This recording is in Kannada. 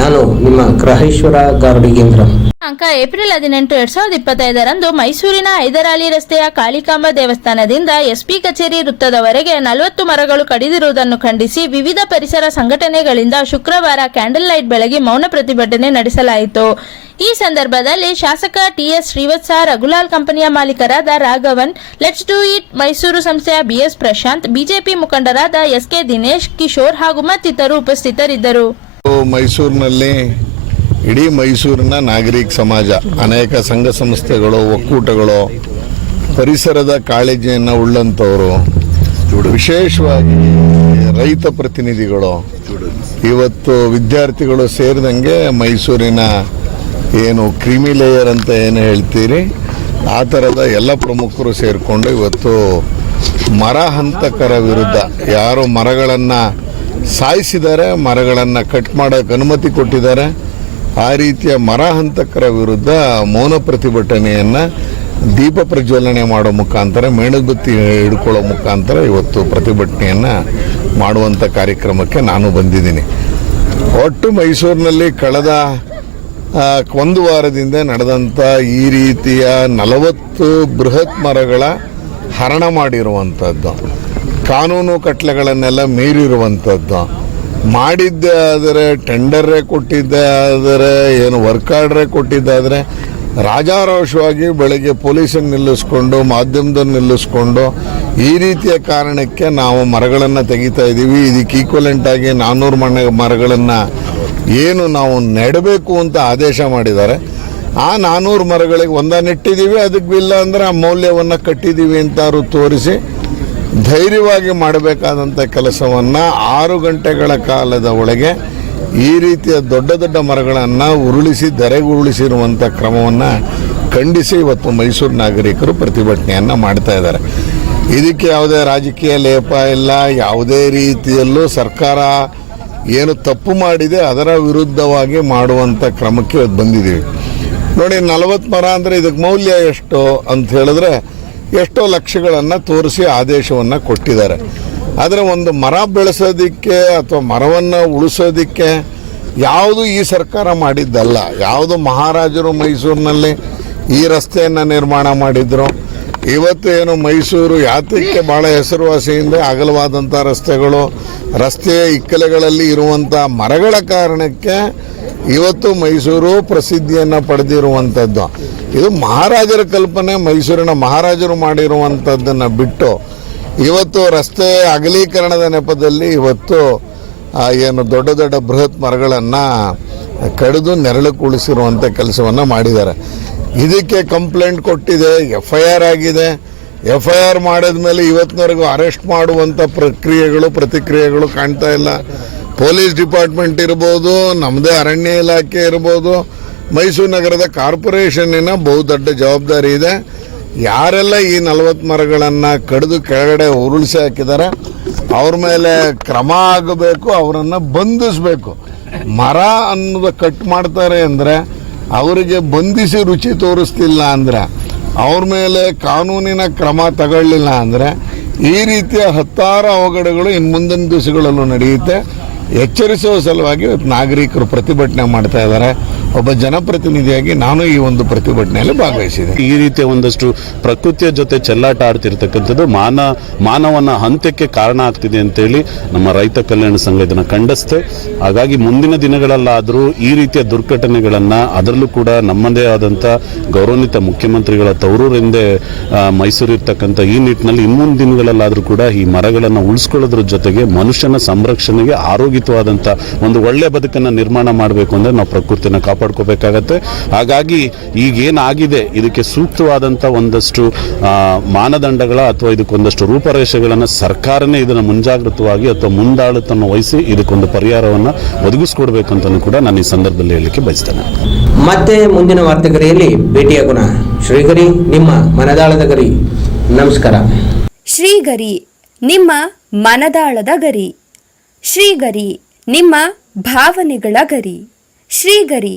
ನಾನು ನಿಮ್ಮ ಗ್ರಹೇಶ್ವರ ಗಾರ್ಡಿಗೇಂದ್ರ ಅಂಕ ಏಪ್ರಿಲ್ ಹದಿನೆಂಟು, ಎರಡ್ ಸಾವಿರದ ಇಪ್ಪತ್ತೈದರಂದು ಮೈಸೂರಿನ ಹೈದರಾಲಿ ರಸ್ತೆಯ ಕಾಳಿಕಾಂಬ ದೇವಸ್ಥಾನದಿಂದ ಎಸ್ಪಿ ಕಚೇರಿ ವೃತ್ತದವರೆಗೆ ನಲವತ್ತು ಮರಗಳು ಕಡಿದಿರುವುದನ್ನು ಖಂಡಿಸಿ ವಿವಿಧ ಪರಿಸರ ಸಂಘಟನೆಗಳಿಂದ ಶುಕ್ರವಾರ ಕ್ಯಾಂಡಲ್ ಲೈಟ್ ಬೆಳಗಿ ಮೌನ ಪ್ರತಿಭಟನೆ ನಡೆಸಲಾಯಿತು. ಈ ಸಂದರ್ಭದಲ್ಲಿ ಶಾಸಕ ಟಿಎಸ್ ಶ್ರೀವತ್ಸ, ರಘುಲಾಲ್ ಕಂಪನಿಯ ಮಾಲೀಕರಾದ Raghavan, let's do it Mysuru ಸಂಸ್ಥೆಯ ಬಿಎಸ್ ಪ್ರಶಾಂತ್, ಬಿಜೆಪಿ ಮುಖಂಡರಾದ ಎಸ್ಕೆ ದಿನೇಶ್, ಕಿಶೋರ್ ಹಾಗೂ ಮತ್ತಿತರರು ಉಪಸ್ಥಿತರಿದ್ದರು. ಮೈಸೂರಿನಲ್ಲಿ ಇಡೀ ಮೈಸೂರಿನ ನಾಗರಿಕ ಸಮಾಜ, ಅನೇಕ ಸಂಘ ಸಂಸ್ಥೆಗಳು, ಒಕ್ಕೂಟಗಳು, ಪರಿಸರದ ಕಾಳಜಿಯನ್ನು ಉಳ್ಳಂಥವರು, ವಿಶೇಷವಾಗಿ ರೈತ ಪ್ರತಿನಿಧಿಗಳು, ಇವತ್ತು ವಿದ್ಯಾರ್ಥಿಗಳು ಸೇರಿದಂಗೆ ಮೈಸೂರಿನ ಏನು ಕ್ರಿಮಿ ಲೇಯರ್ ಅಂತ ಏನು ಹೇಳ್ತೀರಿ, ಆ ಥರದ ಎಲ್ಲ ಪ್ರಮುಖರು ಸೇರಿಕೊಂಡು ಇವತ್ತು ಮರ ಹಂತಕರ ವಿರುದ್ಧ ಯಾರು ಮರಗಳನ್ನು ಸಾಯಿಸಿದ್ದಾರೆ, ಮರಗಳನ್ನು ಕಟ್ ಮಾಡೋಕ್ಕೆ ಅನುಮತಿ ಕೊಟ್ಟಿದ್ದಾರೆ. ಆ ರೀತಿಯ ಮರ ಹಂತಕರ ವಿರುದ್ಧ ಮೌನ ಪ್ರತಿಭಟನೆಯನ್ನು ದೀಪ ಪ್ರಜ್ವಲನೆ ಮಾಡೋ ಮುಖಾಂತರ, ಮೇಣಗುತ್ತಿ ಹಿಡ್ಕೊಳ್ಳೋ ಮುಖಾಂತರ ಇವತ್ತು ಪ್ರತಿಭಟನೆಯನ್ನು ಮಾಡುವಂಥ ಕಾರ್ಯಕ್ರಮಕ್ಕೆ ನಾನು ಬಂದಿದ್ದೀನಿ. ಒಟ್ಟು ಮೈಸೂರಿನಲ್ಲಿ ಕಳೆದ ಒಂದು ವಾರದಿಂದ ನಡೆದಂಥ ಈ ರೀತಿಯ ನಲವತ್ತು ಬೃಹತ್ ಮರಗಳ ಹರಣ ಮಾಡಿರುವಂಥದ್ದು ಕಾನೂನು ಕಟ್ಲೆಗಳನ್ನೆಲ್ಲ ಮೀರಿರುವಂಥದ್ದು. ಮಾಡಿದ್ದೇ ಆದರೆ ಟೆಂಡರೇ ಕೊಟ್ಟಿದ್ದೆ ಆದರೆ, ಏನು ವರ್ಕ್ ಆರ್ಡ್ರೇ ಕೊಟ್ಟಿದ್ದಾದರೆ ರಾಜಾರೋಷವಾಗಿ ಬೆಳಗ್ಗೆ ಪೊಲೀಸನ್ನು ನಿಲ್ಲಿಸ್ಕೊಂಡು ಮಾಧ್ಯಮದನ್ನು ನಿಲ್ಲಿಸ್ಕೊಂಡು, ಈ ರೀತಿಯ ಕಾರಣಕ್ಕೆ ನಾವು ಮರಗಳನ್ನು ತೆಗಿತಾ ಇದ್ದೀವಿ. ಇದಕ್ಕೆ ಈಕ್ವಲೆಂಟ್ ಆಗಿ ನಾನ್ನೂರು ಮನೆ ಮರಗಳನ್ನು ಏನು ನಾವು ನೆಡಬೇಕು ಅಂತ ಆದೇಶ ಮಾಡಿದ್ದಾರೆ. ಆ ನಾನ್ನೂರು ಮರಗಳಿಗೆ ಒಂದ ನೆಟ್ಟಿದ್ದೀವಿ. ಅದಕ್ಕೆ ಇಲ್ಲ ಅಂದರೆ ಆ ಮೌಲ್ಯವನ್ನು ಕಟ್ಟಿದ್ದೀವಿ ಅಂತಾರು ತೋರಿಸಿ ಧೈರ್ಯವಾಗಿ ಮಾಡಬೇಕಾದಂಥ ಕೆಲಸವನ್ನು ಆರು ಗಂಟೆಗಳ ಕಾಲದ ಒಳಗೆ ಈ ರೀತಿಯ ದೊಡ್ಡ ದೊಡ್ಡ ಮರಗಳನ್ನು ಉರುಳಿಸಿ ಧರೆಗುರುಳಿಸಿರುವಂಥ ಕ್ರಮವನ್ನು ಖಂಡಿಸಿ ಇವತ್ತು ಮೈಸೂರು ನಾಗರಿಕರು ಪ್ರತಿಭಟನೆಯನ್ನು ಮಾಡ್ತಾ ಇದ್ದಾರೆ. ಇದಕ್ಕೆ ಯಾವುದೇ ರಾಜಕೀಯ ಲೇಪ ಇಲ್ಲ, ಯಾವುದೇ ರೀತಿಯಲ್ಲೂ ಸರ್ಕಾರ ಏನು ತಪ್ಪು ಮಾಡಿದೆ ಅದರ ವಿರುದ್ಧವಾಗಿ ಮಾಡುವಂಥ ಕ್ರಮಕ್ಕೆ ಇವತ್ತು ಬಂದಿದ್ದೀವಿ. ನೋಡಿ, ನಲವತ್ತು ಮರ ಅಂದರೆ ಇದಕ್ಕೆ ಮೌಲ್ಯ ಎಷ್ಟು ಅಂತ ಹೇಳಿದ್ರೆ ಎಷ್ಟೋ ಲಕ್ಷಗಳನ್ನು ತೋರಿಸಿ ಆದೇಶವನ್ನು ಕೊಟ್ಟಿದ್ದಾರೆ. ಆದರೆ ಒಂದು ಮರ ಬೆಳೆಸೋದಕ್ಕೆ ಅಥವಾ ಮರವನ್ನು ಉಳಿಸೋದಕ್ಕೆ ಯಾವುದು ಈ ಸರ್ಕಾರ ಮಾಡಿದ್ದಲ್ಲ. ಯಾವುದು ಮಹಾರಾಜರು ಮೈಸೂರಿನಲ್ಲಿ ಈ ರಸ್ತೆಯನ್ನು ನಿರ್ಮಾಣ ಮಾಡಿದ್ರು. ಇವತ್ತು ಏನು ಮೈಸೂರು ಯಾತಕ್ಕೆ ಭಾಳ ಹೆಸರುವಾಸಿಯಿಂದ ಅಗಲವಾದಂಥ ರಸ್ತೆಗಳು, ರಸ್ತೆಯ ಇಕ್ಕಲೆಗಳಲ್ಲಿ ಇರುವಂಥ ಮರಗಳ ಕಾರಣಕ್ಕೆ ಇವತ್ತು ಮೈಸೂರು ಪ್ರಸಿದ್ಧಿಯನ್ನು ಪಡೆದಿರುವಂಥದ್ದು. ಇದು ಮಹಾರಾಜರ ಕಲ್ಪನೆ, ಮೈಸೂರಿನ ಮಹಾರಾಜರು ಮಾಡಿರುವಂಥದ್ದನ್ನು ಬಿಟ್ಟು ಇವತ್ತು ರಸ್ತೆ ಅಗಲೀಕರಣದ ನೆಪದಲ್ಲಿ ಇವತ್ತು ಏನು ದೊಡ್ಡ ದೊಡ್ಡ ಬೃಹತ್ ಮರಗಳನ್ನು ಕಡಿದು ನೆರಳು ಕುಳಿಸಿರುವಂಥ ಕೆಲಸವನ್ನು ಮಾಡಿದ್ದಾರೆ. ಇದಕ್ಕೆ ಕಂಪ್ಲೇಂಟ್ ಕೊಟ್ಟಿದೆ ಎಫ್ ಐ ಆರ್ ಆಗಿದೆ. ಎಫ್ ಐ ಆರ್ ಮಾಡಿದ ಮೇಲೆ ಇವತ್ತಿನವರೆಗೂ ಅರೆಸ್ಟ್ ಮಾಡುವಂಥ ಪ್ರಕ್ರಿಯೆಗಳು, ಪ್ರತಿಕ್ರಿಯೆಗಳು ಕಾಣ್ತಾ ಇಲ್ಲ. ಪೊಲೀಸ್ ಡಿಪಾರ್ಟ್ಮೆಂಟ್ ಇರ್ಬೋದು ನಮ್ಮದೇ ಅರಣ್ಯ ಇಲಾಖೆ ಇರ್ಬೋದು, ಮೈಸೂರು ನಗರದ ಕಾರ್ಪೊರೇಷನ್ನಿನ ಬಹುದೊಡ್ಡ ಜವಾಬ್ದಾರಿ ಇದೆ. ಯಾರೆಲ್ಲ ಈ ನಲವತ್ತು ಮರಗಳನ್ನು ಕಡಿದು ಕೆಳಗಡೆ ಉರುಳಿಸಿ ಹಾಕಿದ್ದಾರೆ ಅವ್ರ ಮೇಲೆ ಕ್ರಮ ಆಗಬೇಕು, ಅವರನ್ನು ಬಂಧಿಸಬೇಕು. ಮರ ಅನ್ನೋದು ಕಟ್ ಮಾಡ್ತಾರೆ ಅಂದರೆ, ಅವರಿಗೆ ಬಂಧಿಸಿ ರುಚಿ ತೋರಿಸ್ತಿಲ್ಲ ಅಂದರೆ, ಅವ್ರ ಮೇಲೆ ಕಾನೂನಿನ ಕ್ರಮ ತಗೊಳ್ಳಿಲ್ಲ ಅಂದರೆ, ಈ ರೀತಿಯ ಹತ್ತಾರು ಅವಘಡಗಳು ಇನ್ನು ಮುಂದಿನ ದಿವಸಗಳಲ್ಲೂ ನಡೆಯುತ್ತೆ. ಎಚ್ಚರಿಸುವ ಸಲುವಾಗಿ ನಾಗರಿಕರು ಪ್ರತಿಭಟನೆ ಮಾಡ್ತಾ ಇದ್ದಾರೆ. ಒಬ್ಬ ಜನಪ್ರತಿನಿಧಿಯಾಗಿ ನಾನು ಈ ಒಂದು ಪ್ರತಿಭಟನೆಯಲ್ಲಿ ಭಾಗವಹಿಸಿದೆ. ಈ ರೀತಿಯ ಒಂದಷ್ಟು ಪ್ರಕೃತಿಯ ಜೊತೆ ಚೆಲ್ಲಾಟ ಆಡ್ತಿರ್ತಕ್ಕಂಥದ್ದು ಮಾನ, ಮಾನವನ ಹಂತ್ಯಕ್ಕೆ ಕಾರಣ ಆಗ್ತಿದೆ ಅಂತೇಳಿ ನಮ್ಮ ರೈತ ಕಲ್ಯಾಣ ಸಂಘ ಇದನ್ನು ಖಂಡಿಸ್ತೆ ಹಾಗಾಗಿ ಮುಂದಿನ ದಿನಗಳಲ್ಲಾದರೂ ಈ ರೀತಿಯ ದುರ್ಘಟನೆಗಳನ್ನು ಅದರಲ್ಲೂ ಕೂಡ ನಮ್ಮದೇ ಆದಂಥ ಗೌರವಾನ್ವಿತ ಮುಖ್ಯಮಂತ್ರಿಗಳ ತವರೂರಿಂದೆ ಮೈಸೂರು ಇರ್ತಕ್ಕಂಥ ಈ ನಿಟ್ಟಿನಲ್ಲಿ ಇನ್ನೊಂದು ದಿನಗಳಲ್ಲಾದರೂ ಕೂಡ ಈ ಮರಗಳನ್ನು ಉಳಿಸ್ಕೊಳ್ಳೋದ್ರ ಜೊತೆಗೆ ಮನುಷ್ಯನ ಸಂರಕ್ಷಣೆಗೆ ಆರೋಗ್ಯವಾದಂಥ ಒಂದು ಒಳ್ಳೆ ಬದುಕನ್ನು ನಿರ್ಮಾಣ ಮಾಡಬೇಕು ಅಂದರೆ ನಾವು ಪ್ರಕೃತಿನ ಕಾಪಾಡ್ಕೋಬೇಕಾಗತ್ತೆ. ಹಾಗಾಗಿ ಈಗೇನಾಗಿದೆ ಇದಕ್ಕೆ ಸೂಕ್ತವಾದಂಥ ಒಂದಷ್ಟು ಆ, ಮಾನದಂಡಗಳ ಅಥವಾ ಇದಕ್ಕೊಂದಷ್ಟು ರೂಪರೇಷೆಗಳನ್ನು ಸರ್ಕಾರನೇ ಇದನ್ನು ಮುಂಜಾಗೃತವಾಗಿ ಅಥವಾ ಮುಂದಾಳುತನ್ನು ವಹಿಸಿ ಇದಕ್ಕೊಂದು ಪರಿಹಾರವನ್ನು ಒದಗಿಸ್ಕೊಡ್ಬೇಕು ಅಂತಲೂ ಕೂಡ ನಾನು ಈ ಸಂದರ್ಭದಲ್ಲಿ ಹೇಳಲಿಕ್ಕೆ ಬಯಸ್ತೇನೆ. ಮತ್ತೆ ಮುಂದಿನ ವಾರ್ತೆಗರಿಯಲ್ಲಿ ಭೇಟಿಯಾಗೋಣ ಶ್ರೀಗರಿ ನಿಮ್ಮ ಮನದಾಳದ ಗರಿ. ನಮಸ್ಕಾರ. ಶ್ರೀಗರಿ ನಿಮ್ಮ ಮನದಾಳದ ಗರಿ. ಶ್ರೀಗರಿ ನಿಮ್ಮ ಭಾವನೆಗಳ ಗರಿ. ಶ್ರೀಗರಿ